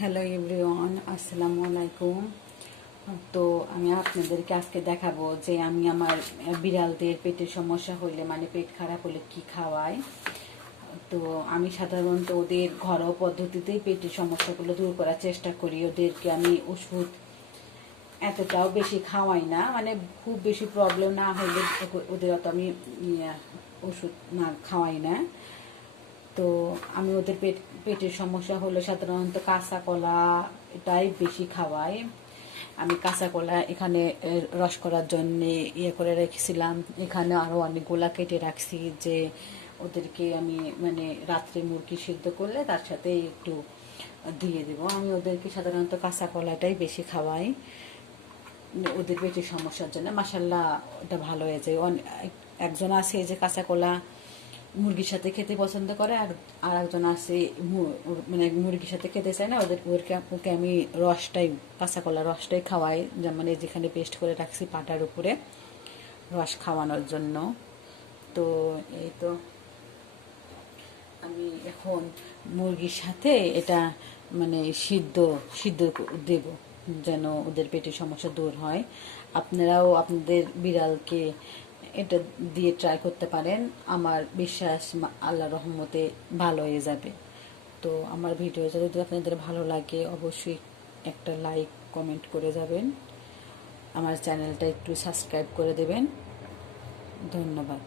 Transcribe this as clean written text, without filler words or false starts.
Hello everyone, আসসালামু আলাইকুম। তো আমি আপনাদেরকে আজকে দেখাবো যে আমি আমার বিড়ালদের পেটের সমস্যা হলে মানে পেট খারাপ হলে কি খাওয়াই। তো আমি সাধারণত ওদের ঘরোয়া পদ্ধতিতেই পেটের সমস্যাগুলো দূর করার চেষ্টা করি। ওদেরকে আমি ওষুধ এতটাও বেশি খাওয়াই না, মানে খুব বেশি প্রবলেম না হলে ওদের অত আমি ওষুধ না খাওয়াই না। তো আমি ওদের পেটের সমস্যা হলে সাধারণত কাঁচা কলা এটাই বেশি খাওয়াই। আমি কাঁচা কলা এখানে রস করার জন্য করে রেখেছিলাম। এখানে আরও অনেকগুলা কেটে রাখছি যে ওদেরকে আমি মানে রাত্রে মুরগি সিদ্ধ করলে তার সাথে একটু দিয়ে দেবো। আমি ওদেরকে সাধারণত কাঁচা কলাটাই বেশি খাওয়াই ওদের পেটের সমস্যার জন্য। মাসাল্লাহ ওটা ভালো হয়ে যায়। একজন আছে যে কাঁচা কলা মুরগির সাথে খেতে পছন্দ করে, আর একজন আছে মানে মুরগির সাথে খেতে চায় না, ওকে আমি রসটাই কাঁচা কলা রসটাই খাওয়াই, মানে যেখানে পেস্ট করে রাখছি পাটার উপরে রস খাওয়ানোর জন্য। তো এই তো আমি এখন মুরগির সাথে এটা মানে সিদ্ধ সিদ্ধ দেব যেন ওদের পেটের সমস্যা দূর হয়। আপনারাও আপনাদের বিড়ালকে এটা দিয়ে ট্রাই করতে পারেন। আমার বিশ্বাস আল্লাহ রহমতে ভালো হয়ে যাবে। তো আমার ভিডিও যদি আপনাদের ভালো লাগে অবশ্যই একটা লাইক কমেন্ট করে যাবেন। আমার চ্যানেলটা একটু সাবস্ক্রাইব করে দেবেন। ধন্যবাদ।